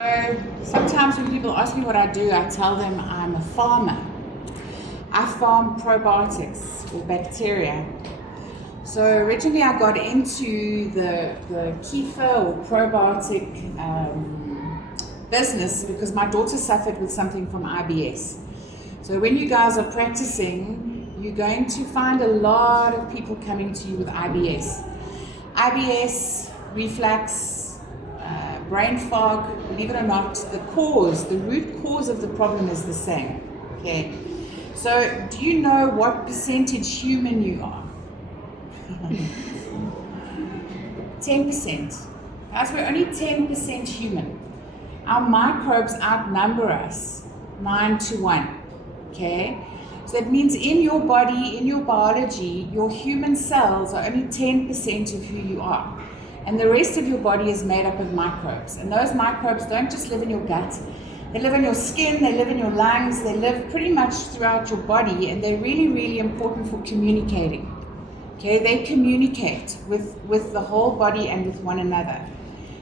So sometimes when people ask me what I do, I tell them I'm a farmer. I farm probiotics or bacteria. So originally I got into the Kefir or probiotic business because my daughter suffered with something from IBS. So when you guys are practicing, you're going to find a lot of people coming to you with IBS. IBS, reflux, brain fog, believe it or not, the root cause of the problem is the same. Okay. So do you know what percentage human you are? 10%. Guys, we're only 10% human. Our microbes outnumber us 9-1. Okay? So that means in your body, in your biology, your human cells are only 10% of who you are. And the rest of your body is made up of microbes. And those microbes don't just live in your gut. They live in your skin, they live in your lungs, they live pretty much throughout your body, and they're really, really important for communicating. Okay, they communicate with the whole body and with one another.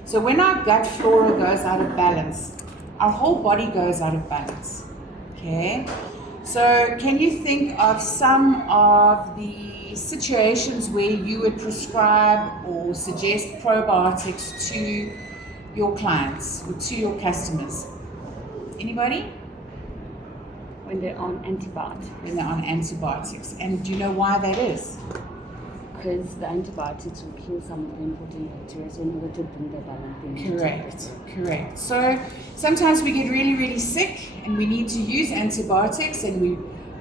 So when our gut flora goes out of balance, our whole body goes out of balance. Okay, so can you think of some of the situations where you would prescribe or suggest probiotics to your clients or to your customers? Anybody? When they're on antibiotics. When they're on antibiotics. And do you know why that is? Because the antibiotics will kill some of the important bacteria in order to bring the balance in. Correct. So sometimes we get really, really sick and we need to use antibiotics, and we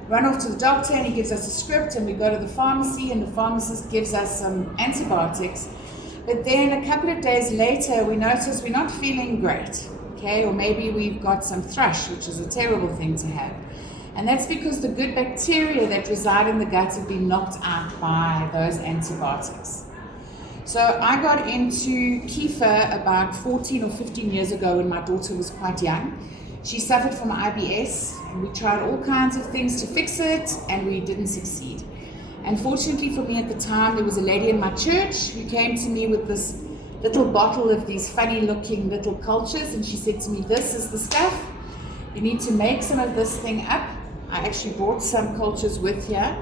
run off to the doctor and he gives us a script, and we go to the pharmacy and the pharmacist gives us some antibiotics. But then a couple of days later we notice we're not feeling great. Okay, or maybe we've got some thrush, which is a terrible thing to have. And that's because the good bacteria that reside in the gut have been knocked out by those antibiotics. So I got into Kefir about 14 or 15 years ago when my daughter was quite young. She suffered from IBS, and we tried all kinds of things to fix it, and we didn't succeed. Unfortunately for me at the time, there was a lady in my church who came to me with this little bottle of these funny looking little cultures, and she said to me, "This is the stuff. You need to make some of this thing up." I actually brought some cultures with here.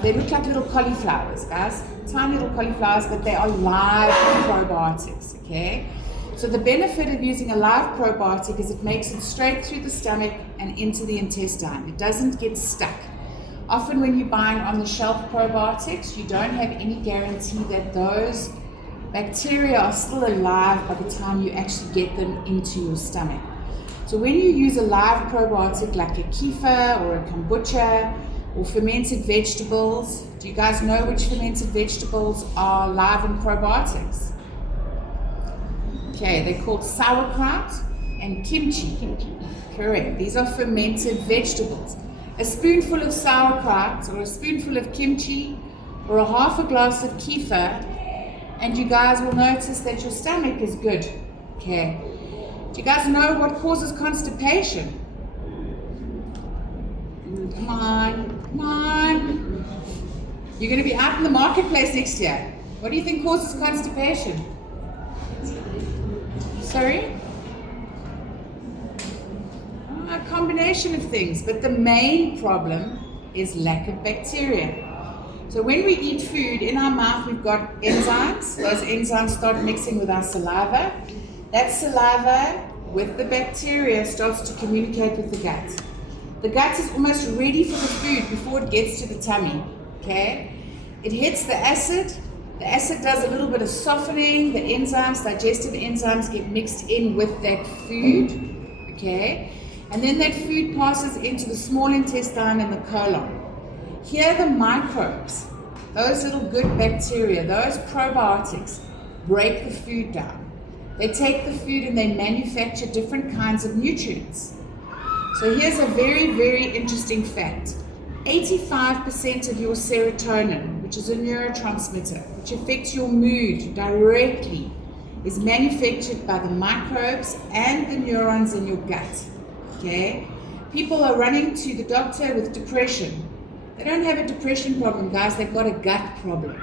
They look like little cauliflowers, guys. Tiny little cauliflowers, but they are live probiotics, okay? So the benefit of using a live probiotic is it makes it straight through the stomach and into the intestine. It doesn't get stuck. Often when you're buying on-the-shelf probiotics, you don't have any guarantee that those bacteria are still alive by the time you actually get them into your stomach. So when you use a live probiotic like a kefir or a kombucha or fermented vegetables, do you guys know which fermented vegetables are live in probiotics? Okay, they're called sauerkraut and kimchi. Correct. These are fermented vegetables. A spoonful of sauerkraut or a spoonful of kimchi or a half a glass of kefir, and you guys will notice that your stomach is good. Okay. Do you guys know what causes constipation? Come on. You're going to be out in the marketplace next year. What do you think causes constipation? Sorry? A combination of things, but the main problem is lack of bacteria. So when we eat food, in our mouth we've got enzymes. Those enzymes start mixing with our saliva. That saliva with the bacteria starts to communicate with the gut. The gut is almost ready for the food before it gets to the tummy. Okay? It hits the acid. The acid does a little bit of softening. The enzymes, digestive enzymes, get mixed in with that food. Okay? And then that food passes into the small intestine and the colon. Here the microbes, those little good bacteria, those probiotics, break the food down. They take the food and they manufacture different kinds of nutrients. So here's a very, very interesting fact. 85% of your serotonin, which is a neurotransmitter, which affects your mood directly, is manufactured by the microbes and the neurons in your gut. Okay? People are running to the doctor with depression. They don't have a depression problem, guys. They've got a gut problem.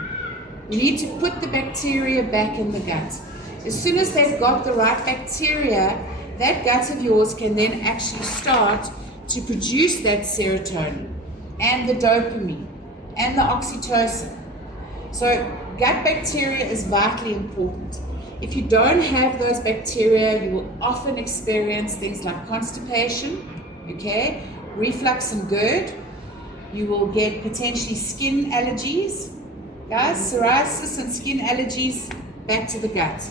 We need to put the bacteria back in the gut. As soon as they've got the right bacteria, that gut of yours can then actually start to produce that serotonin and the dopamine and the oxytocin. So gut bacteria is vitally important. If you don't have those bacteria, you will often experience things like constipation, okay, reflux and GERD. You will get potentially skin allergies. Guys, psoriasis and skin allergies, back to the gut.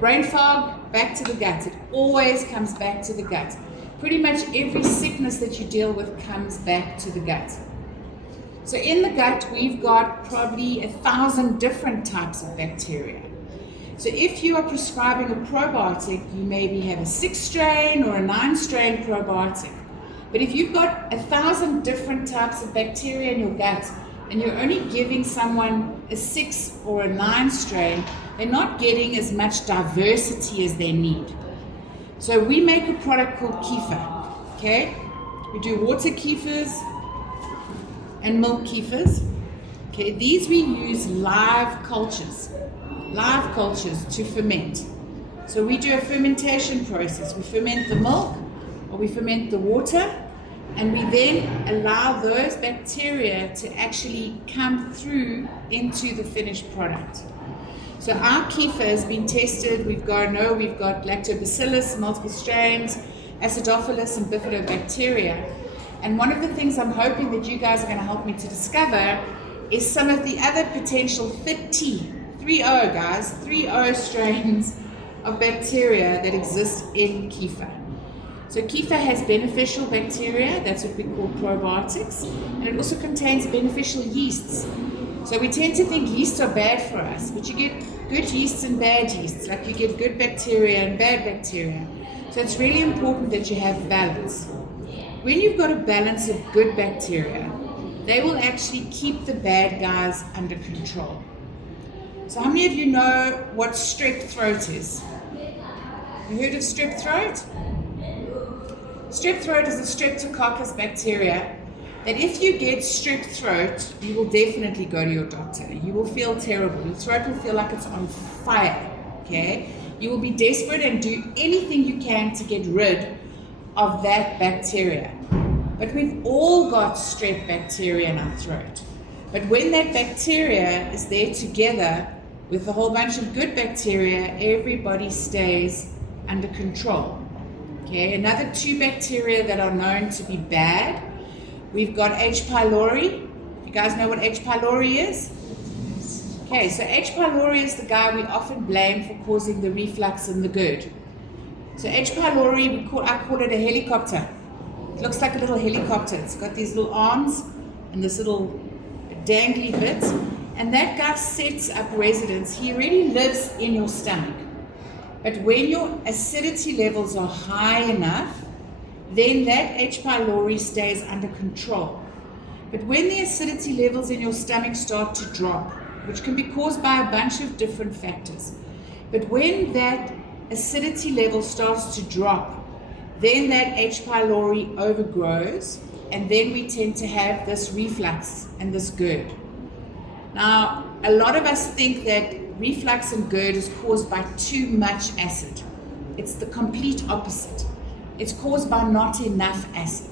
Brain fog, back to the gut. It always comes back to the gut. Pretty much every sickness that you deal with comes back to the gut. So in the gut, we've got probably 1,000 different types of bacteria. So if you are prescribing a probiotic, you maybe have a 6-strain or a 9-strain probiotic. But if you've got 1,000 different types of bacteria in your gut, and you're only giving someone a 6 or a 9 strain, they're not getting as much diversity as they need. So we make a product called Kefir, okay? We do water kefirs and milk kefirs. Okay, these we use live cultures to ferment. So we do a fermentation process. We ferment the milk or we ferment the water, and we then allow those bacteria to actually come through into the finished product. So our kefir has been tested. We've got lactobacillus, multiple strains, acidophilus, and bifidobacteria. And one of the things I'm hoping that you guys are going to help me to discover is some of the other potential 30 strains of bacteria that exist in kefir. So kefir has beneficial bacteria, that's what we call probiotics, and it also contains beneficial yeasts. So we tend to think yeasts are bad for us, but you get good yeasts and bad yeasts, like you get good bacteria and bad bacteria. So it's really important that you have balance. When you've got a balance of good bacteria, they will actually keep the bad guys under control. So how many of you know what strep throat is? You heard of strep throat? Strep throat is a streptococcus bacteria that if you get strep throat, you will definitely go to your doctor. You will feel terrible. Your throat will feel like it's on fire, okay? You will be desperate and do anything you can to get rid of that bacteria. But we've all got strep bacteria in our throat. But when that bacteria is there together with a whole bunch of good bacteria, everybody stays under control. Okay, another 2 bacteria that are known to be bad. We've got H. pylori. You guys know what H. pylori is? Okay, so H. pylori is the guy we often blame for causing the reflux and the GERD. So H. pylori, I call it a helicopter. It looks like a little helicopter. It's got these little arms and this little dangly bit. And that guy sets up residence. He really lives in your stomach. But when your acidity levels are high enough, then that H. pylori stays under control. But when the acidity levels in your stomach start to drop, which can be caused by a bunch of different factors, but when that acidity level starts to drop, then that H. pylori overgrows, and then we tend to have this reflux and this GERD. Now, a lot of us think that reflux and GERD is caused by too much acid. It's the complete opposite. It's caused by not enough acid.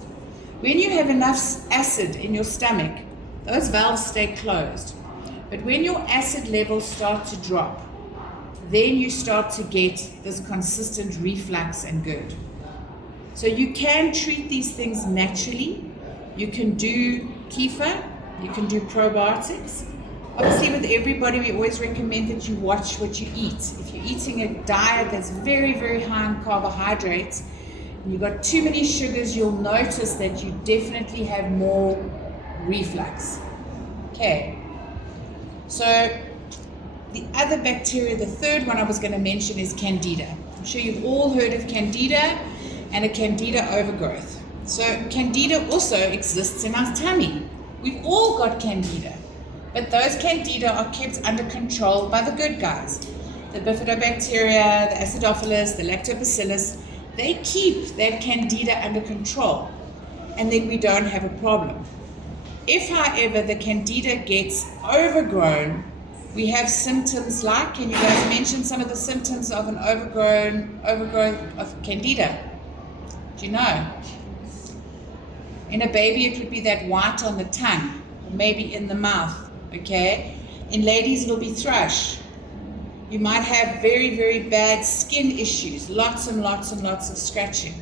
When you have enough acid in your stomach, those valves stay closed. But when your acid levels start to drop, then you start to get this consistent reflux and GERD. So you can treat these things naturally. You can do kefir, you can do probiotics. Obviously, with everybody, we always recommend that you watch what you eat. If you're eating a diet that's very, very high in carbohydrates, and you've got too many sugars, you'll notice that you definitely have more reflux. Okay, so the other bacteria, the third one I was going to mention is Candida. I'm sure you've all heard of Candida and a Candida overgrowth. So Candida also exists in our tummy. We've all got Candida. But those Candida are kept under control by the good guys. The bifidobacteria, the acidophilus, the lactobacillus, they keep that Candida under control, and then we don't have a problem. If, however, the Candida gets overgrown, We have symptoms like, can you guys mention some of the symptoms of an overgrowth of candida? Do you know? In a baby, it would be that white on the tongue, or maybe in the mouth, okay? In ladies, it'll be thrush. You might have very, very bad skin issues, lots and lots and lots of scratching.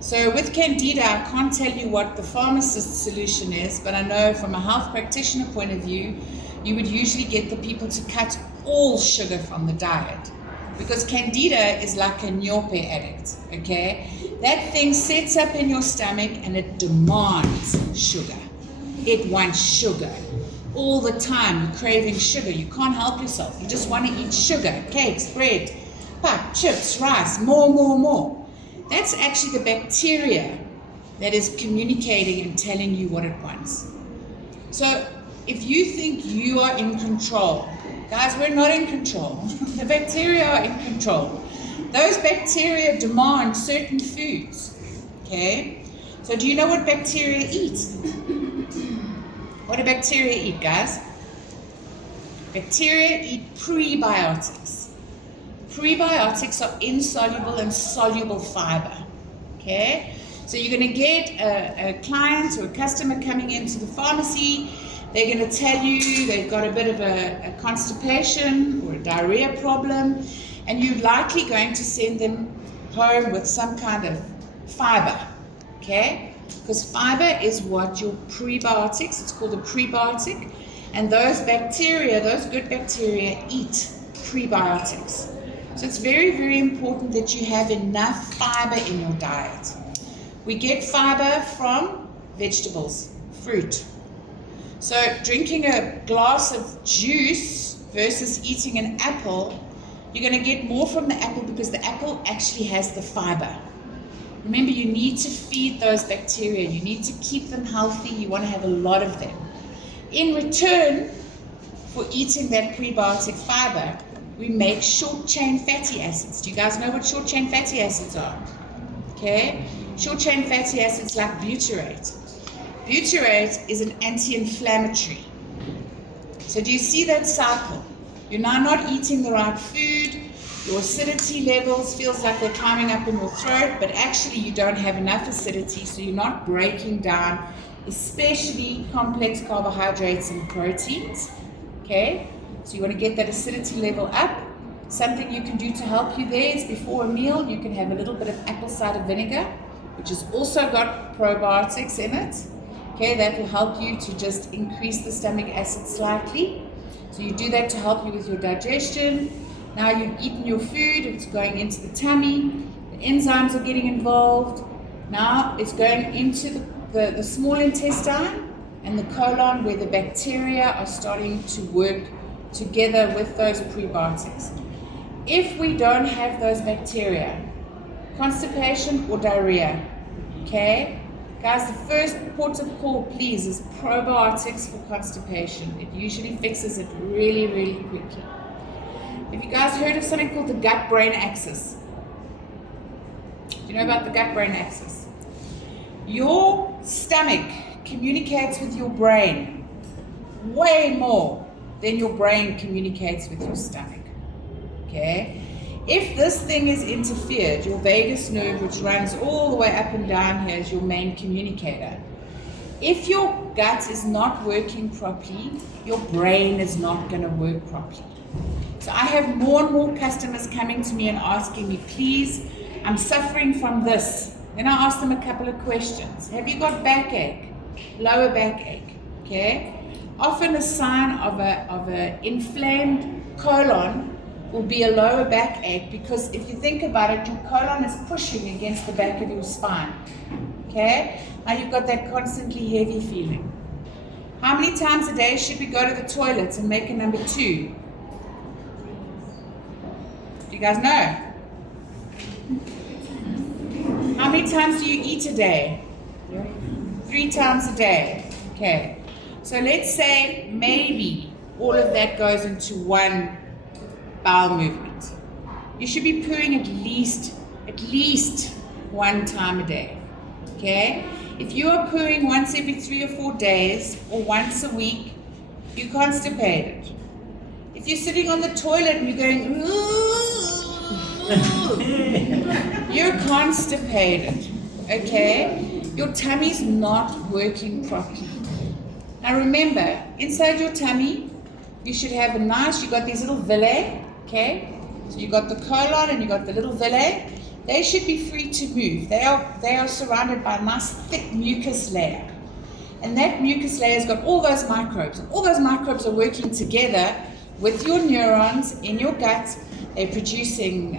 So with candida, I can't tell you what the pharmacist's solution is, but I know from a health practitioner point of view, you would usually get the people to cut all sugar from the diet. Because candida is like a nyope addict, okay? That thing sets up in your stomach and it demands sugar. It wants sugar. All the time you're craving sugar. You can't help yourself. You just want to eat sugar, cakes, bread, pap, chips, rice, more. That's actually the bacteria that is communicating and telling you what it wants. So if you think you are in control, guys, we're not in control. The bacteria are in control. Those bacteria demand certain foods, okay? So do you know what bacteria eat? What do bacteria eat, guys? Bacteria eat prebiotics. Prebiotics are insoluble and soluble fiber, okay? So you're going to get a client or a customer coming into the pharmacy. They're going to tell you they've got a bit of a constipation or a diarrhea problem, and you're likely going to send them home with some kind of fiber, okay? Because fiber is what your prebiotics, it's called a prebiotic, and those bacteria, those good bacteria, eat prebiotics. So it's very, very important that you have enough fiber in your diet. We get fiber from vegetables, fruit. So drinking a glass of juice versus eating an apple, you're going to get more from the apple because the apple actually has the fiber. Remember, you need to feed those bacteria. You need to keep them healthy. You want to have a lot of them. In return for eating that prebiotic fiber, we make short-chain fatty acids. Do you guys know what short-chain fatty acids are? Okay? Short-chain fatty acids like butyrate. Butyrate is an anti-inflammatory. So do you see that cycle? You're now not eating the right food. Your acidity levels feels like they're climbing up in your throat, but actually you don't have enough acidity, so you're not breaking down, especially complex carbohydrates and proteins. Okay? So you want to get that acidity level up. Something you can do to help you there is before a meal, you can have a little bit of apple cider vinegar, which has also got probiotics in it. Okay, that will help you to just increase the stomach acid slightly. So you do that to help you with your digestion. Now you've eaten your food, it's going into the tummy, the enzymes are getting involved. Now it's going into the small intestine and the colon where the bacteria are starting to work together with those prebiotics. If we don't have those bacteria, constipation or diarrhea, okay? Guys, the first port of call, please, is probiotics for constipation. It usually fixes it really, really quickly. Have you guys heard of something called the gut-brain axis? Do you know about the gut-brain axis? Your stomach communicates with your brain way more than your brain communicates with your stomach. Okay? If this thing is interfered, your vagus nerve, which runs all the way up and down here, is your main communicator. If your gut is not working properly, your brain is not going to work properly. So I have more and more customers coming to me and asking me, please, I'm suffering from this. Then I ask them a couple of questions. Have you got backache? Lower backache, okay? Often a sign of a inflamed colon will be a lower backache, because if you think about it, your colon is pushing against the back of your spine, okay? Now you've got that constantly heavy feeling. How many times a day should we go to the toilet and make a number 2? Do you guys know? How many times do you eat a day? 3 times a day. Okay. So let's say maybe all of that goes into one bowel movement. You should be pooing at least 1 time a day. Okay? If you are pooing once every 3 or 4 days or once a week, you're constipated. If you're sitting on the toilet and you're going, you're constipated, okay? Your tummy's not working properly. Now remember, inside your tummy, you should have you got these little villi, okay? So you got the colon and you got the little villi. They should be free to move. They are surrounded by a nice thick mucus layer. And that mucus layer has got all those microbes. And all those microbes are working together with your neurons in your gut. They're producing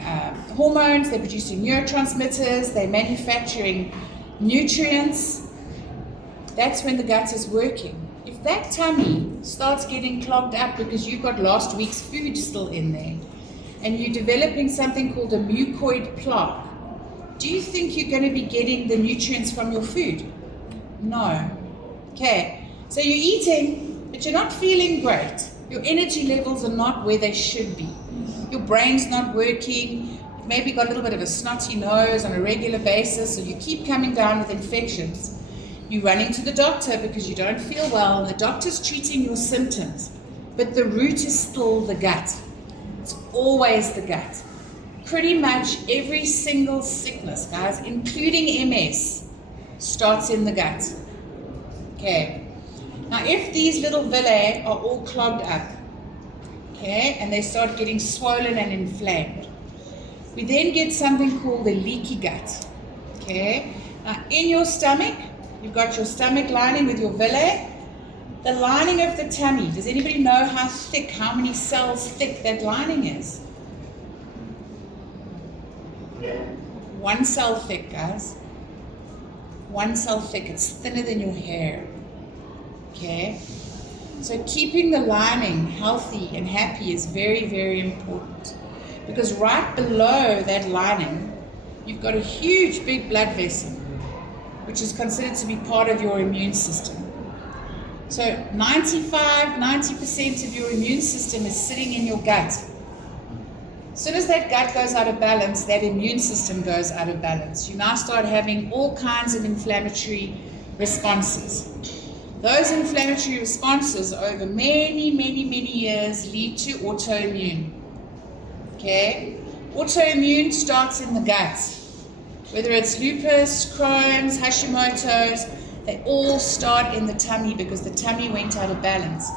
hormones, they're producing neurotransmitters, they're manufacturing nutrients. That's when the gut is working. If that tummy starts getting clogged up because you've got last week's food still in there, and you're developing something called a mucoid plaque, do you think you're going to be getting the nutrients from your food? No. Okay, so you're eating, but you're not feeling great. Your energy levels are not where they should be. Your brain's not working. You've maybe got a little bit of a snotty nose on a regular basis, or you keep coming down with infections. You're running to the doctor because you don't feel well, and the doctor's treating your symptoms, but the root is still the gut. It's always the gut. Pretty much every single sickness, guys, including MS, starts in the gut. Okay. Now, if these little villi are all clogged up, okay, and they start getting swollen and inflamed, we then get something called the leaky gut. Okay. Now, in your stomach, you've got your stomach lining with your villi. The lining of the tummy, does anybody know how thick, how many cells thick that lining is? 1 cell thick, guys. 1 cell thick. It's thinner than your hair. Okay? So keeping the lining healthy and happy is very, very important. Because right below that lining, you've got a huge big blood vessel, which is considered to be part of your immune system. So 90% of your immune system is sitting in your gut. As soon as that gut goes out of balance, that immune system goes out of balance. You now start having all kinds of inflammatory responses. Those inflammatory responses over many, many, many years lead to autoimmune. Okay? Autoimmune starts in the gut. Whether it's lupus, Crohn's, Hashimoto's, they all start in the tummy because the tummy went out of balance.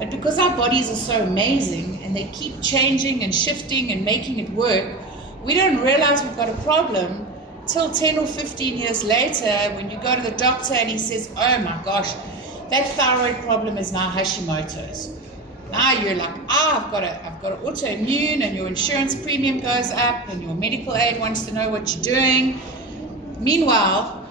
But because our bodies are so amazing and they keep changing and shifting and making it work, we don't realize we've got a problem till 10 or 15 years later when you go to the doctor and he says, oh my gosh, that thyroid problem is now Hashimoto's. Now you're like, I've got an autoimmune, and your insurance premium goes up and your medical aid wants to know what you're doing. Meanwhile,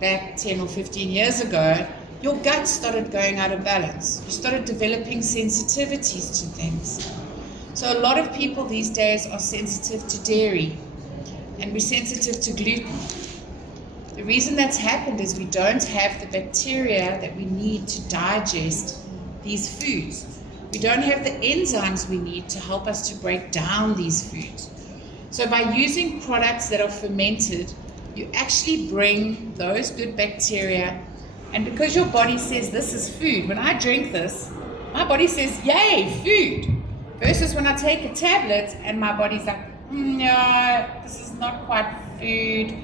back 10 or 15 years ago, your gut started going out of balance. You started developing sensitivities to things. So a lot of people these days are sensitive to dairy, and we're sensitive to gluten. The reason that's happened is we don't have the bacteria that we need to digest these foods. We don't have the enzymes we need to help us to break down these foods. So by using products that are fermented, you actually bring those good bacteria, and because your body says this is food, when I drink this, my body says, yay, food, versus when I take a tablet and my body's like, no, this is not quite food.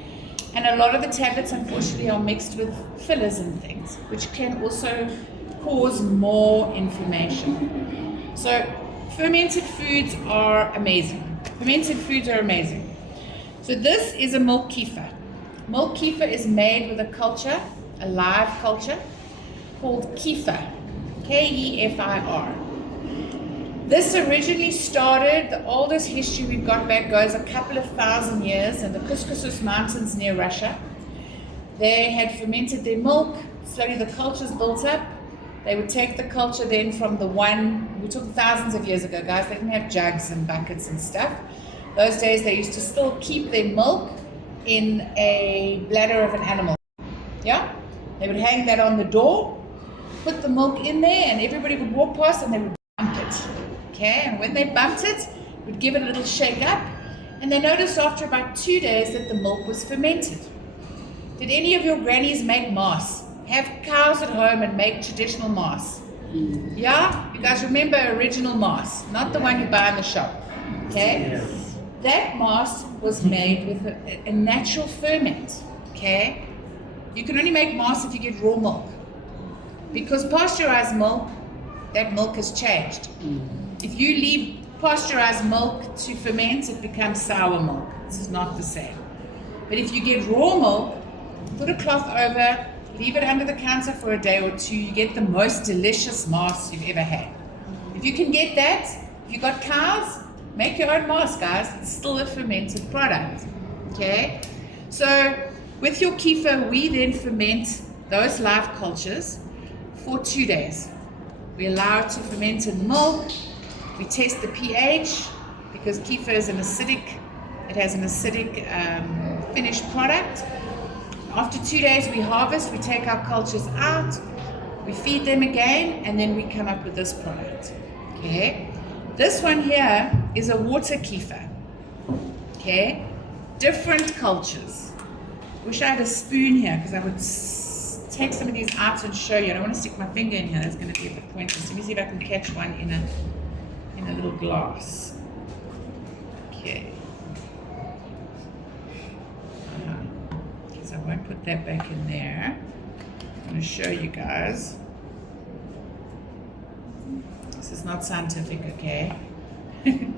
And a lot of the tablets, unfortunately, are mixed with fillers and things, which can also cause more inflammation. So fermented foods are amazing. Fermented foods are amazing. So this is a milk kefir. Milk kefir is made with a culture, a live culture, called kefir, K-E-F-I-R. This originally started, the oldest history we've got back goes a couple of thousand years in the Caucasus Mountains near Russia. They had fermented their milk, slowly the cultures built up. They would take the culture then from we took thousands of years ago, guys, they didn't have jugs and buckets and stuff. Those days they used to still keep their milk in a bladder of an animal. Yeah? They would hang that on the door, put the milk in there, and everybody would walk past and they would bump it. Okay, and when they bumped it, would give it a little shake up, and they noticed after about 2 days that the milk was fermented. Did any of your grannies make mass? Have cows at home and make traditional mass? Yeah? You guys remember original mass, not the one you buy in the shop. Okay? Yes. That mass was made with a natural ferment. Okay? You can only make mass if you get raw milk. Because pasteurized milk, that milk has changed. If you leave pasteurized milk to ferment, it becomes sour milk. This is not the same. But if you get raw milk, put a cloth over, leave it under the counter for a day or two, you get the most delicious mass you've ever had. If you can get that, if you've got cows, make your own mass, guys. It's still a fermented product. Okay? So with your kefir, we then ferment those live cultures for 2 days. We allow it to ferment in milk. We test the pH because kefir is an acidic, it has an acidic finished product. After 2 days we harvest, we take our cultures out, we feed them again, and then we come up with this product. Okay? This one here is a water kefir. Okay? Different cultures. Wish I had a spoon here because I would take some of these out and show you. I don't want to stick my finger in here, that's going to be a bit pointless. Let me see if I can catch one in a little glass. Okay. Because I won't put that back in there. I'm going to show you guys. This is not scientific, okay? Can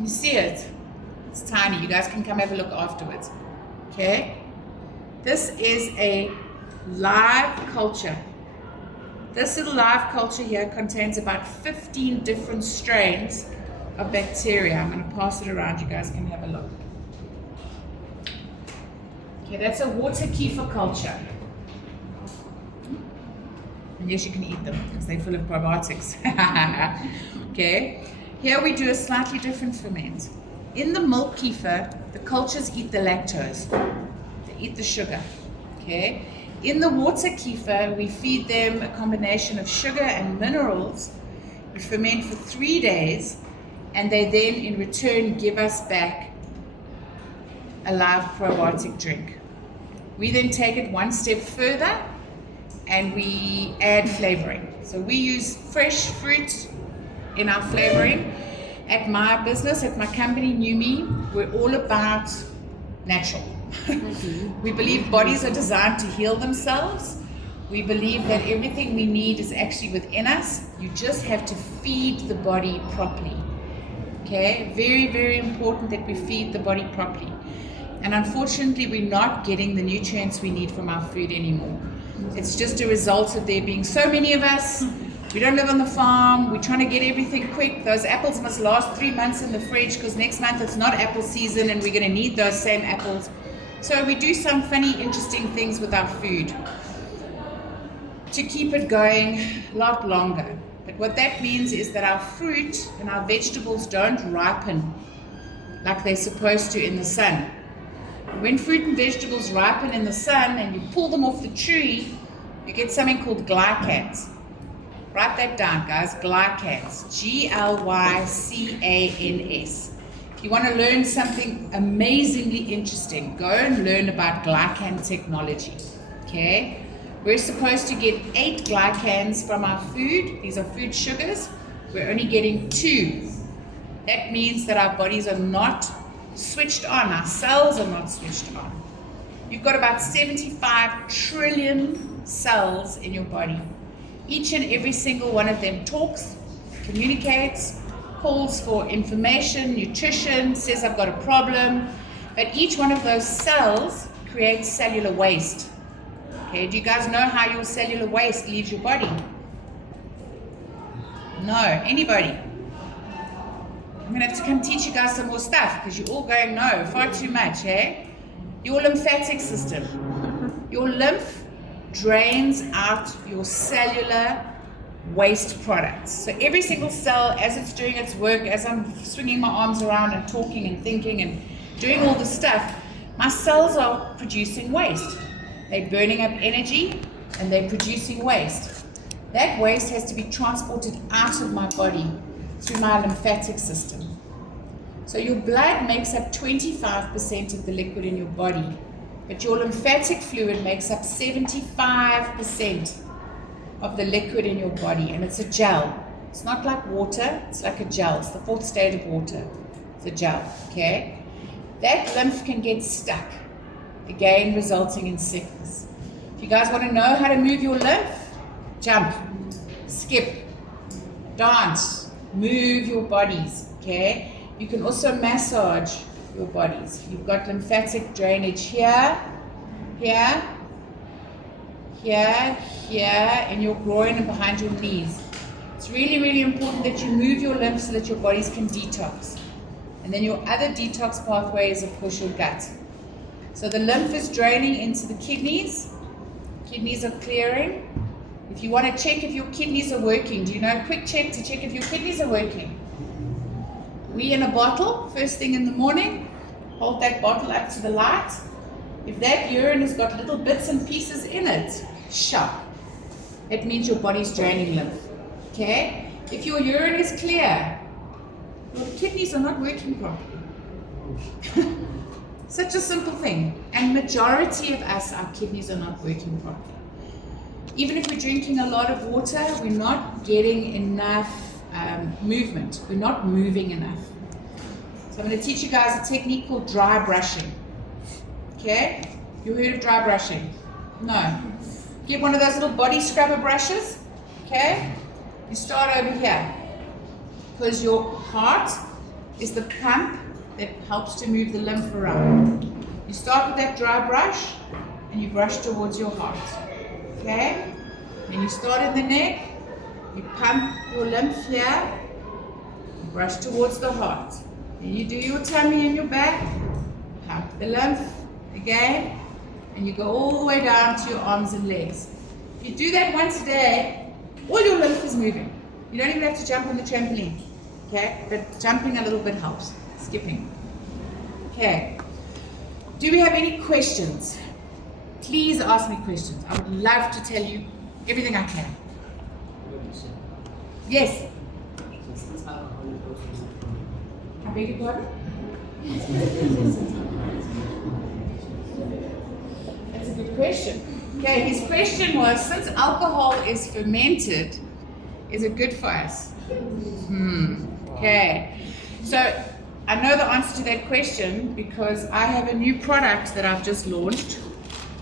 you see it? It's tiny. You guys can come have a look afterwards. Okay? This is a live culture. This little live culture here contains about 15 different strains of bacteria. I'm going to pass it around. You guys can have a look. Okay, that's a water kefir culture. And yes, you can eat them because they're full of probiotics. Okay, here we do a slightly different ferment. In the milk kefir, the cultures eat the lactose. They eat the sugar. Okay. In the water kefir, we feed them a combination of sugar and minerals. We ferment for 3 days, and they then, in return, give us back a live probiotic drink. We then take it one step further, and we add flavoring. So we use fresh fruit in our flavoring. At my business, at my company, New Me, we're all about natural. We believe bodies are designed to heal themselves. We believe that everything we need is actually within us. You just have to feed the body properly. Okay? Very, very important that we feed the body properly. And unfortunately, we're not getting the nutrients we need from our food anymore. It's just a result of there being so many of us. We don't live on the farm. We're trying to get everything quick. Those apples must last 3 months in the fridge because next month it's not apple season and we're going to need those same apples. So we do some funny, interesting things with our food to keep it going a lot longer. But what that means is that our fruit and our vegetables don't ripen like they're supposed to in the sun. When fruit and vegetables ripen in the sun and you pull them off the tree, you get something called glycans. Write that down, guys. Glycans. Glycans. If you want to learn something amazingly interesting, go and learn about glycan technology. Okay? We're supposed to get 8 glycans from our food. These are food sugars. We're only getting 2. That means that our bodies are not switched on. Our cells are not switched on. You've got about 75 trillion cells in your body. Each and every single one of them talks, communicates, calls for information, nutrition, says I've got a problem. But each one of those cells creates cellular waste. Okay, do you guys know how your cellular waste leaves your body? No, anybody? I'm going to have to come teach you guys some more stuff because you're all going, no, far too much, eh? Your lymphatic system. Your lymph drains out your cellular waste products. So every single cell, as it's doing its work, as I'm swinging my arms around and talking and thinking and doing all this stuff, my cells are producing waste. They're burning up energy and they're producing waste. That waste has to be transported out of my body through my lymphatic system. So your blood makes up 25% of the liquid in your body, but your lymphatic fluid makes up 75% of the liquid in your body, and it's a gel. It's not like water, it's like a gel. It's the fourth state of water. It's a gel, okay? That lymph can get stuck, again resulting in sickness. If you guys want to know how to move your lymph, jump, skip, dance, move your bodies, okay? You can also massage your bodies. You've got lymphatic drainage here, here, here, here, in your groin and behind your knees. It's really, really important that you move your lymph so that your bodies can detox. And then your other detox pathway is, of course, your gut. So the lymph is draining into the kidneys. Kidneys are clearing. If you want to check if your kidneys are working, do you know a quick check to check if your kidneys are working? Wee in a bottle, first thing in the morning, hold that bottle up to the light. If that urine has got little bits and pieces in it, sharp. It means your body's draining lymph. Okay? If your urine is clear, your kidneys are not working properly. Such a simple thing. And majority of us, our kidneys are not working properly. Even if we're drinking a lot of water, we're not getting enough movement. We're not moving enough. So I'm going to teach you guys a technique called dry brushing. Okay? You heard of dry brushing? No. Get one of those little body scrubber brushes. Okay? You start over here. Because your heart is the pump that helps to move the lymph around. You start with that dry brush and you brush towards your heart. Okay? Then you start in the neck, you pump your lymph here, you brush towards the heart. Then you do your tummy and your back, pump the lymph again, and you go all the way down to your arms and legs. If you do that once a day, all your lymph is moving. You don't even have to jump on the trampoline. Okay? But jumping a little bit helps. Skipping. Okay. Do we have any questions? Please ask me questions. I would love to tell you everything I can. Yes? I beg your pardon? That's a good question. Okay, his question was, since alcohol is fermented, is it good for us? Okay. So I know the answer to that question because I have a new product that I've just launched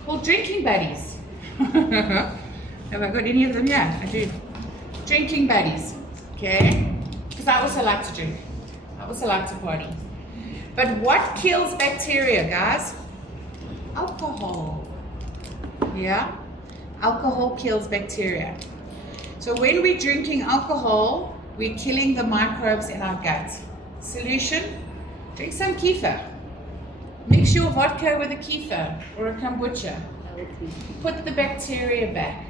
called Drinking Buddies. Have I got any of them? Yeah, I do. Drinking Buddies. Okay? Because I also like to drink. I also like to party. But what kills bacteria, guys? Alcohol. Yeah? Alcohol kills bacteria. So when we're drinking alcohol, we're killing the microbes in our gut. Solution? Drink some kefir. Mix your vodka with a kefir or a kombucha. Put the bacteria back.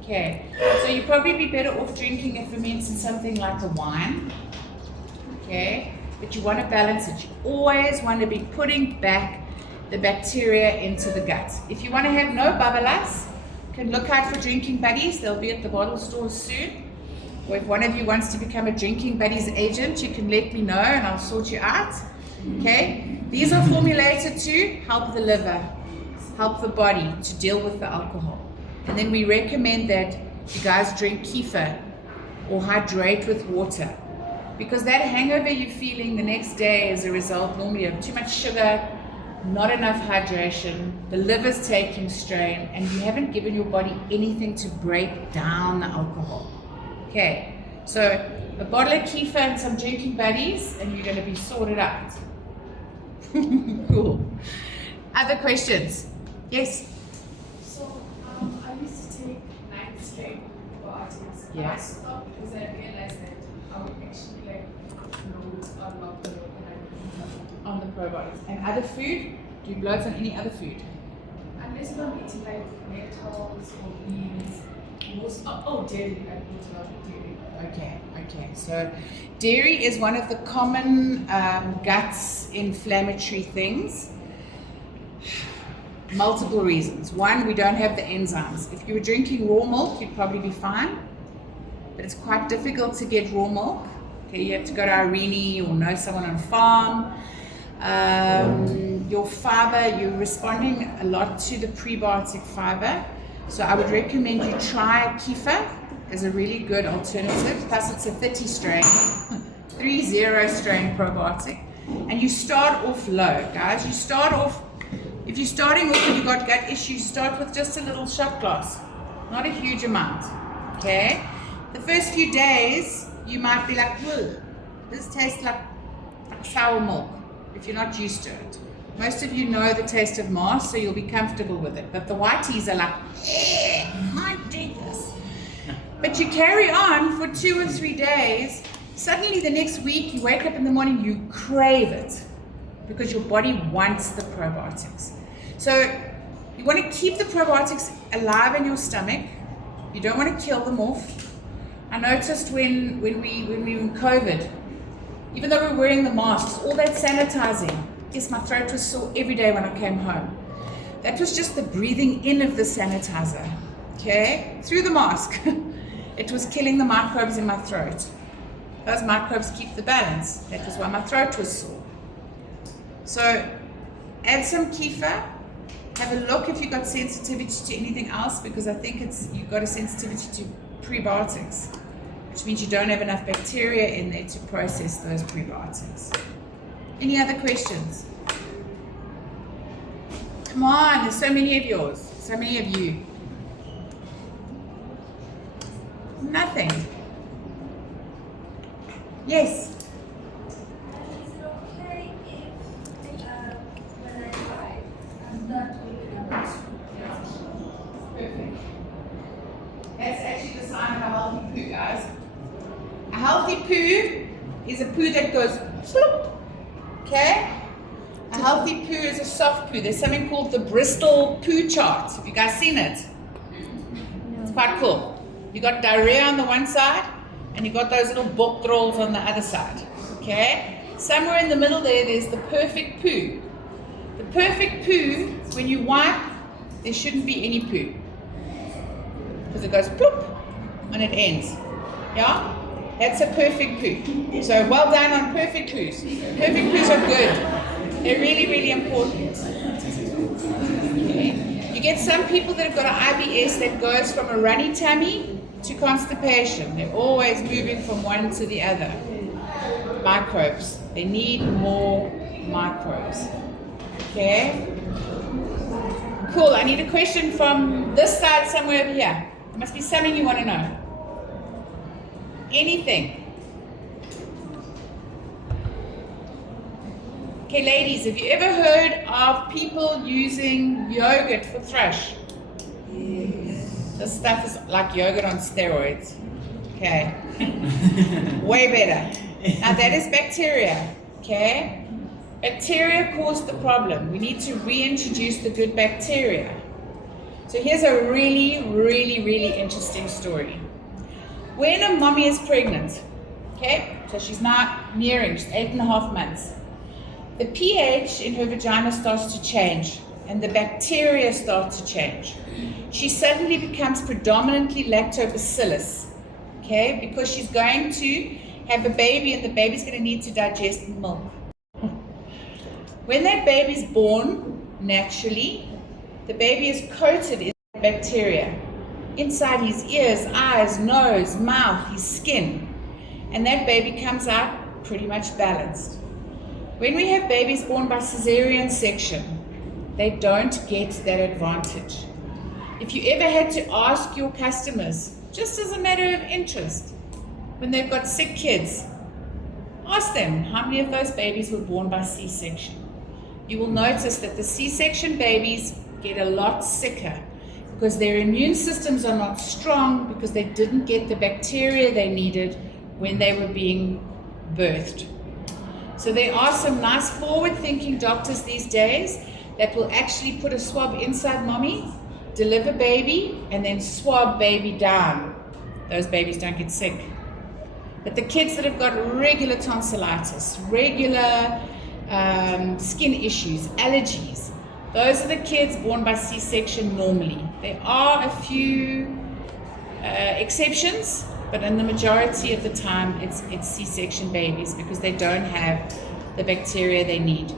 Okay, so you'd probably be better off drinking a fermented something like a wine. Okay, but you want to balance it. You always want to be putting back the bacteria into the gut. If you want to have no babalas, you can look out for Drinking Buddies. They'll be at the bottle stores soon. Or if one of you wants to become a Drinking Buddies agent, you can let me know and I'll sort you out. Okay, these are formulated to help the liver, help the body to deal with the alcohol. And then we recommend that you guys drink kefir or hydrate with water, because that hangover you're feeling the next day is a result normally of too much sugar, not enough hydration, the liver's taking strain, and you haven't given your body anything to break down the alcohol. Okay, so a bottle of kefir and some Drinking Buddies and you're going to be sorted out. Cool. Other questions? Yes? So, I used to take 9 straight probiotics. Yeah. I stopped because I realized that I would actually like bloat a lot On the probiotics. And other food? Do you bloat on any other food? unless I'm eating like metals or beans. Dairy. I eat a lot of dairy. Okay. So dairy is one of the common guts inflammatory things. Multiple reasons. One, we don't have the enzymes. If you were drinking raw milk, you'd probably be fine. But it's quite difficult to get raw milk. Okay, you have to go to Irene or know someone on a farm. Your fiber, you're responding a lot to the prebiotic fiber. So I would recommend you try Kefir as a really good alternative. Plus it's a 30 strain, 30 strain probiotic. And you start off low, guys. You start off, if you're starting off and you've got gut issues, start with just a little shot glass, not a huge amount, okay? The first few days, you might be like, whoa, this tastes like sour milk, if you're not used to it. Most of you know the taste of Mars, so you'll be comfortable with it. But the whiteys are like, I might do this. But you carry on for 2 or 3 days. Suddenly the next week, you wake up in the morning, you crave it because your body wants the probiotics. So you want to keep the probiotics alive in your stomach. You don't want to kill them off. I noticed when we were in COVID, even though we were wearing the masks, all that sanitizing, yes, my throat was sore every day when I came home. That was just the breathing in of the sanitizer, okay? Through the mask. It was killing the microbes in my throat. Those microbes keep the balance. That was why my throat was sore. So add some kefir. Have a look if you've got sensitivity to anything else, because I think you've got a sensitivity to prebiotics, which means you don't have enough bacteria in there to process those prebiotics. Any other questions? Come on, there's so many of yours, so many of you. Nothing. Yes. Is it okay if when I drive, I'm not waking up? Perfect. That's actually the sign of a healthy poo, guys. A healthy poo is a poo that goes slop. Okay? A healthy poo is a soft poo. There's something called the Bristol poo chart. Have you guys seen it? It's quite cool. You got diarrhea on the one side, and you got those little boktrolls on the other side. Okay? Somewhere in the middle there's the perfect poo. The perfect poo, when you wipe, there shouldn't be any poo. Because it goes plop and it ends. Yeah? That's a perfect poo. So well done on perfect poos. Perfect poos are good. They're really, really important. Okay. You get some people that have got an IBS that goes from a runny tummy to constipation. They're always moving from one to the other. Microbes. They need more microbes. Okay? Cool. I need a question from this side somewhere over here. There must be something you want to know. Anything. Okay, ladies, have you ever heard of people using yogurt for thrush? Yes. This stuff is like yogurt on steroids. Okay. Way better. Now that is bacteria. Okay? Bacteria caused the problem. We need to reintroduce the good bacteria. So here's a really, really, really interesting story. When a mommy is pregnant, okay, so she's now nearing, she's 8.5 months, the pH in her vagina starts to change and the bacteria start to change. She suddenly becomes predominantly lactobacillus, okay, because she's going to have a baby and the baby's going to need to digest milk. When that baby's born, naturally, the baby is coated in bacteria. Inside his ears, eyes, nose, mouth, his skin. And that baby comes out pretty much balanced. When we have babies born by cesarean section, they don't get that advantage. If you ever had to ask your customers, just as a matter of interest, when they've got sick kids, ask them how many of those babies were born by C-section. You will notice that the C-section babies get a lot sicker because their immune systems are not strong because they didn't get the bacteria they needed when they were being birthed. So there are some nice forward-thinking doctors these days that will actually put a swab inside mommy, deliver baby, and then swab baby down. Those babies don't get sick. But the kids that have got regular tonsillitis, regular skin issues, allergies, those are the kids born by C-section normally. There are a few exceptions, but in the majority of the time it's C-section babies because they don't have the bacteria they need.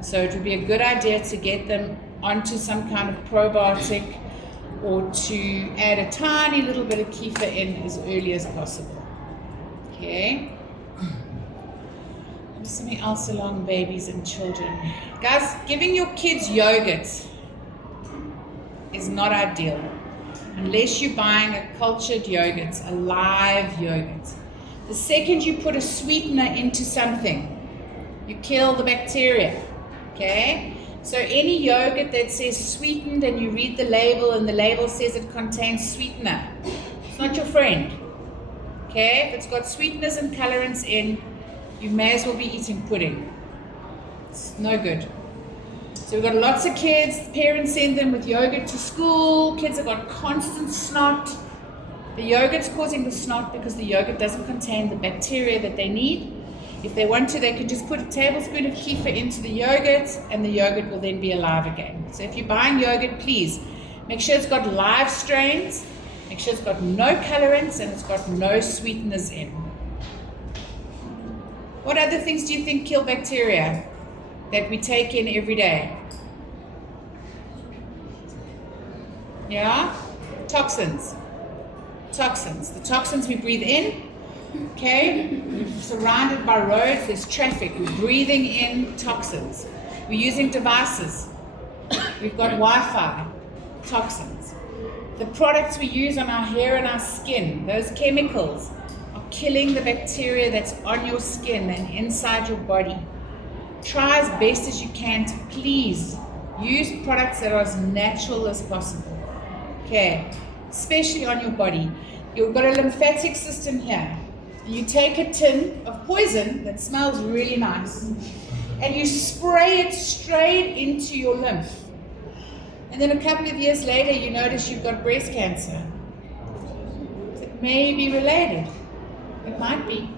So it would be a good idea to get them onto some kind of probiotic or to add a tiny little bit of kefir in as early as possible. Okay. Something else along babies and children. Guys, giving your kids yogurt is not ideal unless you're buying a cultured yogurt, a live yogurt. The second you put a sweetener into something, you kill the bacteria. Okay? So any yogurt that says sweetened and you read the label and the label says it contains sweetener, it's not your friend. Okay? If it's got sweeteners and colorants in, you may as well be eating pudding. It's no good. So we've got lots of kids, parents send them with yogurt to school, kids have got constant snot. The yogurt's causing the snot because the yogurt doesn't contain the bacteria that they need. If they want to, they can just put a tablespoon of kefir into the yogurt and the yogurt will then be alive again. So if you're buying yogurt, please make sure it's got live strains, make sure it's got no colorants and it's got no sweeteners in. What other things do you think kill bacteria that we take in every day? Yeah? Toxins. Toxins. The toxins we breathe in. Okay? We're surrounded by roads, there's traffic. We're breathing in toxins. We're using devices. We've got Wi-Fi. Toxins. The products we use on our hair and our skin, those chemicals, are killing the bacteria that's on your skin and inside your body. Try as best as you can to please use products that are as natural as possible. Okay, especially on your body. You've got a lymphatic system here. You take a tin of poison that smells really nice and you spray it straight into your lymph. And then a couple of years later, you notice you've got breast cancer. It may be related. It might be.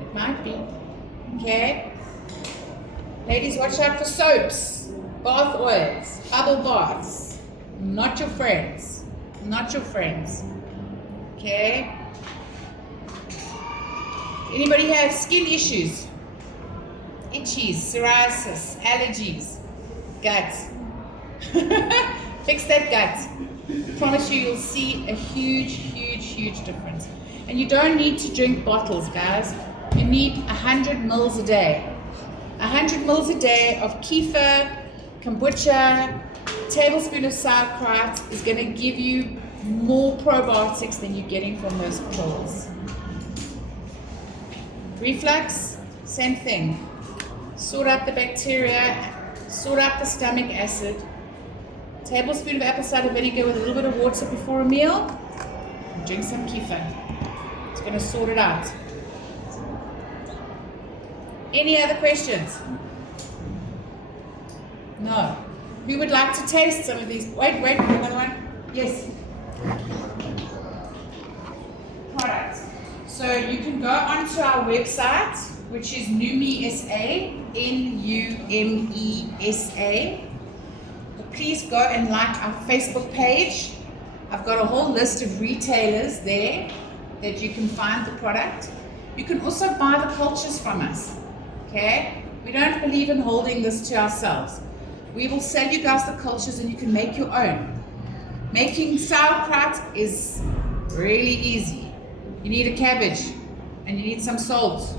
It might be. Okay? Ladies, watch out for soaps, bath oils, bubble baths. Not your friends. Not your friends. Okay? Anybody have skin issues? Itchies, psoriasis, allergies, gut. Fix that gut. I promise you'll see a huge difference. And you don't need to drink bottles, guys. You need 100 mils a day. 100 mils a day of kefir, kombucha, tablespoon of sauerkraut is going to give you more probiotics than you're getting from those pills. Reflux, same thing. Sort out the bacteria, sort out the stomach acid. Tablespoon of apple cider vinegar with a little bit of water before a meal. And drink some kefir. It's going to sort it out. Any other questions? No. Who would like to taste some of these? Wait, another one. Yes. Products. So you can go onto our website, which is NUMESA, NUMESA. Please go and like our Facebook page. I've got a whole list of retailers there that you can find the product. You can also buy the cultures from us. Okay? We don't believe in holding this to ourselves. We will sell you guys the cultures and you can make your own. Making sauerkraut is really easy. You need a cabbage and you need some salt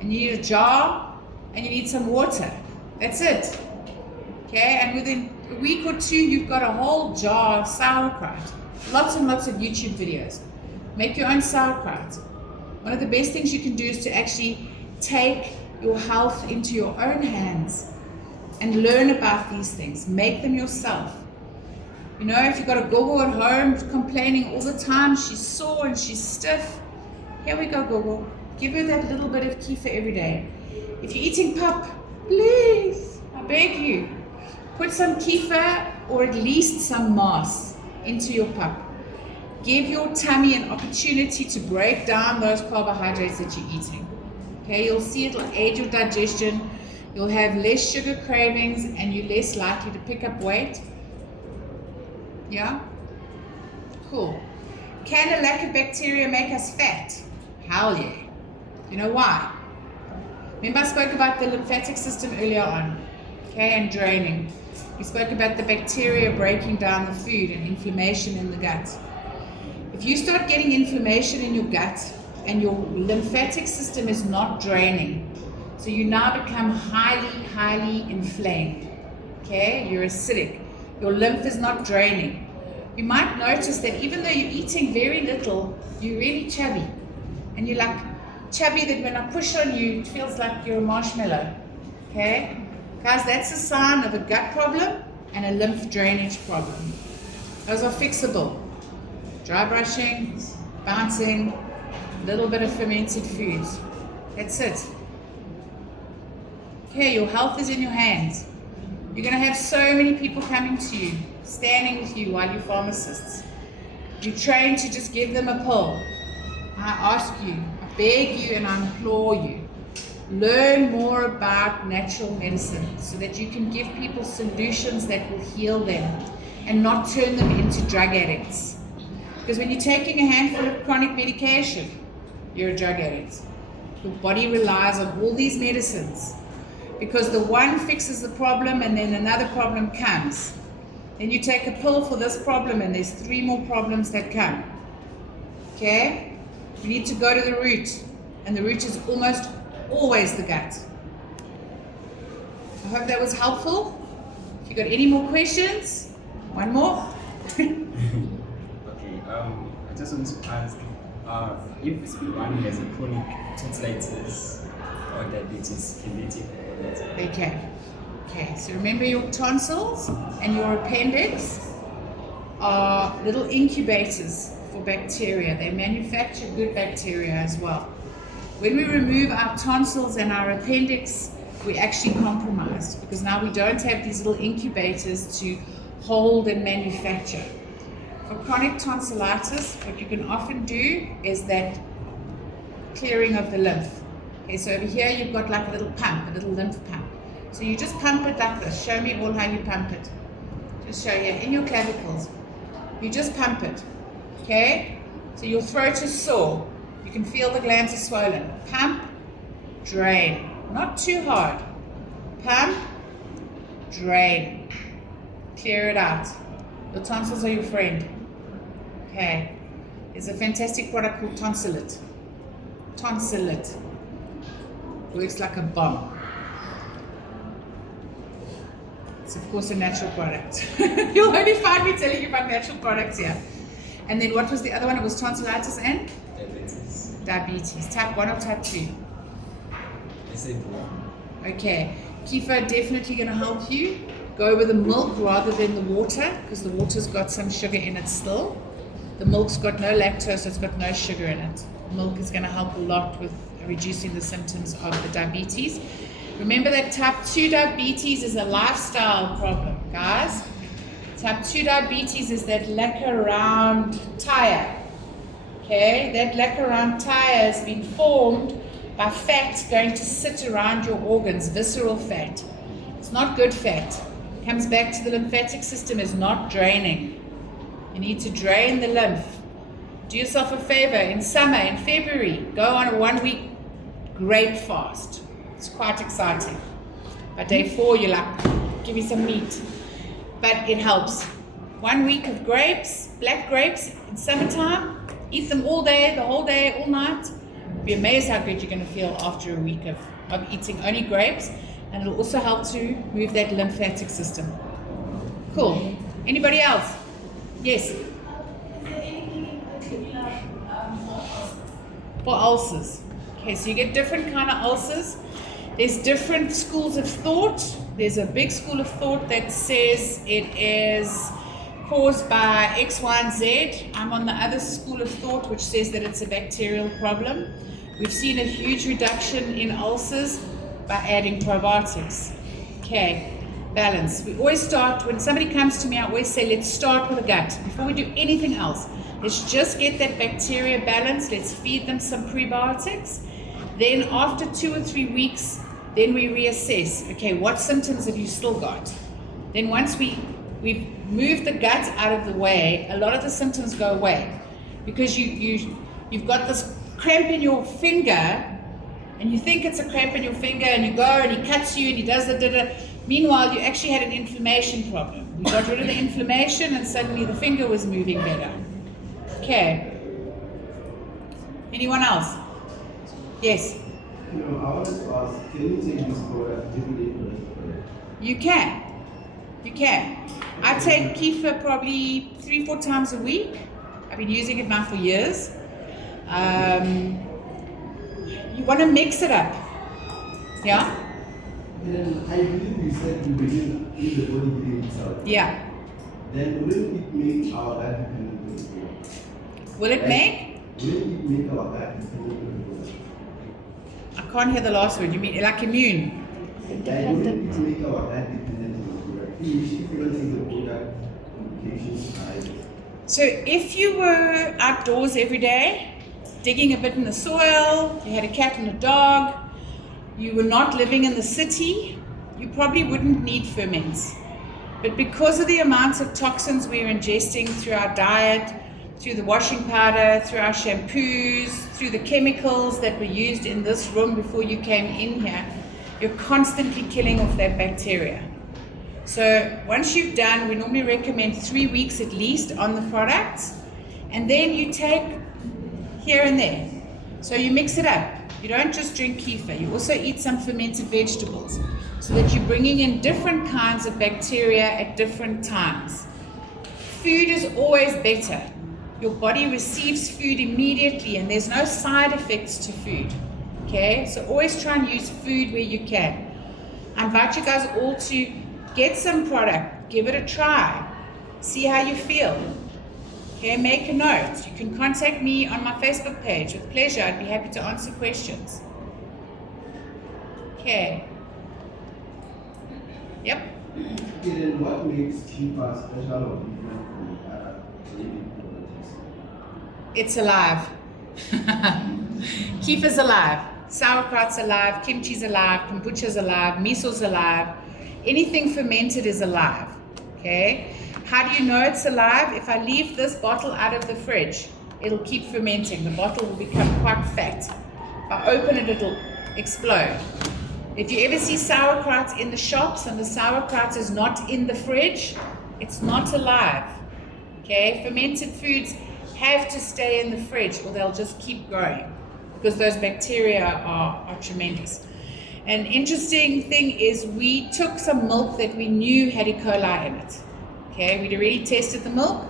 and you need a jar and you need some water. That's it. Okay? And within a week or two, you've got a whole jar of sauerkraut. Lots and lots of YouTube videos. Make your own sauerkraut. One of the best things you can do is to actually take your health into your own hands and learn about these things. Make them yourself. You know, if you've got a gogo at home complaining all the time, she's sore and she's stiff, here we go, gogo. Give her that little bit of kefir every day. If you're eating pup, please, I beg you, put some kefir or at least some mass into your pup. Give your tummy an opportunity to break down those carbohydrates that you're eating. Okay, you'll see it'll aid your digestion. You'll have less sugar cravings and you're less likely to pick up weight. Yeah? Cool. Can a lack of bacteria make us fat? Hell yeah. You know why? Remember I spoke about the lymphatic system earlier on. Okay, and draining. We spoke about the bacteria breaking down the food and inflammation in the gut. If you start getting inflammation in your gut and your lymphatic system is not draining, so you now become highly inflamed, okay? You're acidic. Your lymph is not draining. You might notice that even though you're eating very little, you're really chubby. And you're like chubby that when I push on you, it feels like you're a marshmallow, okay? Guys, that's a sign of a gut problem and a lymph drainage problem. Those are fixable. Dry brushing, bouncing, a little bit of fermented foods. That's it. Okay, your health is in your hands. You're going to have so many people coming to you, standing with you while you're pharmacists. You're trained to just give them a pill. I ask you, I beg you, and I implore you. Learn more about natural medicine so that you can give people solutions that will heal them and not turn them into drug addicts. Because when you're taking a handful of chronic medication, you're a drug addict. Your body relies on all these medicines because the one fixes the problem and then another problem comes. Then you take a pill for this problem and there's 3 more problems that come. Okay? You need to go to the root, and the root is almost always the gut. I hope that was helpful. If you got any more questions, one more. Okay, I just want to ask if one has a chronic tonsillitis or diabetes, can they take that? They can. Okay, so remember your tonsils and your appendix are little incubators for bacteria. They manufacture good bacteria as well. When we remove our tonsils and our appendix, we're actually compromised because now we don't have these little incubators to hold and manufacture. For chronic tonsillitis, what you can often do is that clearing of the lymph. Okay, so over here you've got like a little pump, a little lymph pump. So you just pump it like this. Show me all how you pump it. Just show you in your clavicles. You just pump it. Okay? So your throat is sore. You can feel the glands are swollen. Pump, drain. Not too hard. Pump, drain. Clear it out. Your tonsils are your friend. Okay. There's a fantastic product called Tonsillit. Tonsillit. Works like a bomb. It's of course a natural product. You'll only find me telling you about natural products here. And then what was the other one? It was tonsillitis and? Diabetes. Diabetes. Type 1 or type 2? I said one. Okay. Kefir definitely going to help you. Go with the milk rather than the water because the water's got some sugar in it still. The milk's got no lactose, so it's got no sugar in it. Milk is going to help a lot with reducing the symptoms of the diabetes. Remember that type 2 diabetes is a lifestyle problem, guys. Type 2 diabetes is that lacquer around tire. Okay, that lacquer around tire has been formed by fat going to sit around your organs, visceral fat. It's not good fat. It comes back to the lymphatic system, is not draining. You need to drain the lymph. Do yourself a favor, in summer, in February, go on a 1-week grape fast. It's quite exciting. By day 4, you're like, give me some meat. But it helps. 1 week of grapes, black grapes in summertime, eat them all day, the whole day, all night. You'll be amazed how good you're going to feel after a week of eating only grapes. And it'll also help to move that lymphatic system. Cool. Anybody else? Yes? Is there anything in particular For ulcers. Okay, so you get different kind of ulcers. There's different schools of thought. There's a big school of thought that says it is caused by X, Y, and Z. I'm on the other school of thought which says that it's a bacterial problem. We've seen a huge reduction in ulcers by adding probiotics. Okay, balance. We always start, when somebody comes to me, I always say, let's start with the gut. Before we do anything else, let's just get that bacteria balanced. Let's feed them some prebiotics. Then after 2 or 3 weeks, then we reassess. Okay, what symptoms have you still got? Then once we've moved the gut out of the way, a lot of the symptoms go away. Because you've got this cramp in your finger, and you think it's a cramp in your finger, and you go and he cuts you and he does the Meanwhile, you actually had an inflammation problem. We got rid of the inflammation and suddenly the finger was moving better. Okay. Anyone else? Yes? You know, I wanted to ask, can you take this product differently from this product? You can. You can. I take Kefir probably 3-4 times a week. I've been using it now for years. You want to mix it up. Yeah? Then I believe you said you begin with the body healing itself. Yeah. Then will it make our gut dependent on the product? Will it make? Will it make our gut dependent on the product? I can't hear the last word. You mean like immune? Like, will it make our gut dependent on the product? If you don't take the product, complications arise. So if you were outdoors every day, digging a bit in the soil, you had a cat and a dog, you were not living in the city, you probably wouldn't need ferments. But because of the amounts of toxins we're ingesting through our diet, through the washing powder, through our shampoos, through the chemicals that were used in this room before you came in here, you're constantly killing off that bacteria. So once you've done, we normally recommend 3 weeks at least on the products, and then you take here and there. So you mix it up. You don't just drink kefir, you also eat some fermented vegetables so that you're bringing in different kinds of bacteria at different times. Food is always better. Your body receives food immediately and there's no side effects to food. Okay, so always try and use food where you can. I invite you guys all to get some product, give it a try, see how you feel. Okay, make a note. You can contact me on my Facebook page with pleasure. I'd be happy to answer questions. Okay. Yep. Okay, then what makes kefir special or different from other living products? It's alive. Kefir's alive. Sauerkraut's alive. Kimchi's alive. Kombucha's alive. Miso's alive. Anything fermented is alive. Okay? How do you know it's alive? If I leave this bottle out of the fridge, it'll keep fermenting. The bottle will become quite fat. If I open it, it'll explode. If you ever see sauerkraut in the shops and the sauerkraut is not in the fridge, it's not alive. Okay? Fermented foods have to stay in the fridge or they'll just keep growing because those bacteria are tremendous. An interesting thing is we took some milk that we knew had E. coli in it. Okay, we'd already tested the milk.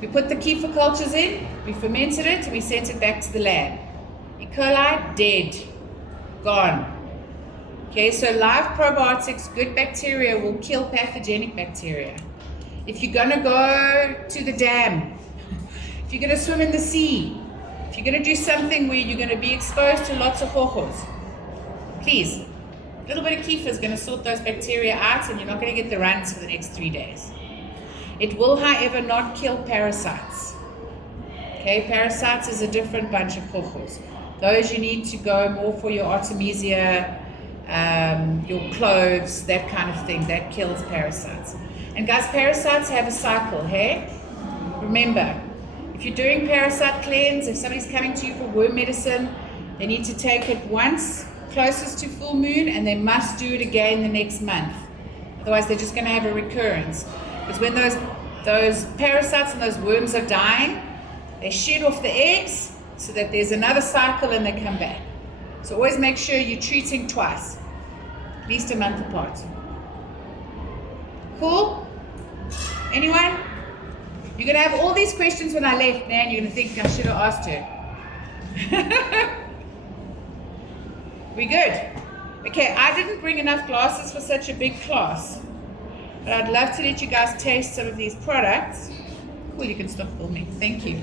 We put the kefir cultures in, we fermented it, and we sent it back to the lab. E. coli, dead, gone. Okay, so live probiotics, good bacteria will kill pathogenic bacteria. If you're gonna go to the dam, if you're gonna swim in the sea, if you're gonna do something where you're gonna be exposed to lots of hochos, please, a little bit of kefir is gonna sort those bacteria out and you're not gonna get the runs for the next 3 days. It will, however, not kill parasites. Okay, parasites is a different bunch of hochos. Those you need to go more for your artemisia, your cloves, that kind of thing. That kills parasites. And guys, parasites have a cycle, hey? Remember, if you're doing parasite cleanse, if somebody's coming to you for worm medicine, they need to take it once, closest to full moon, and they must do it again the next month. Otherwise, they're just going to have a recurrence. Because when those parasites and those worms are dying, they shed off the eggs so that there's another cycle and they come back. So always make sure you're treating twice, at least a month apart. Cool? Anyone? You're going to have all these questions when I left, man. You're going to think I should have asked her. We good? Okay, I didn't bring enough glasses for such a big class. But I'd love to let you guys taste some of these products. Cool, you can stop filming. Thank you.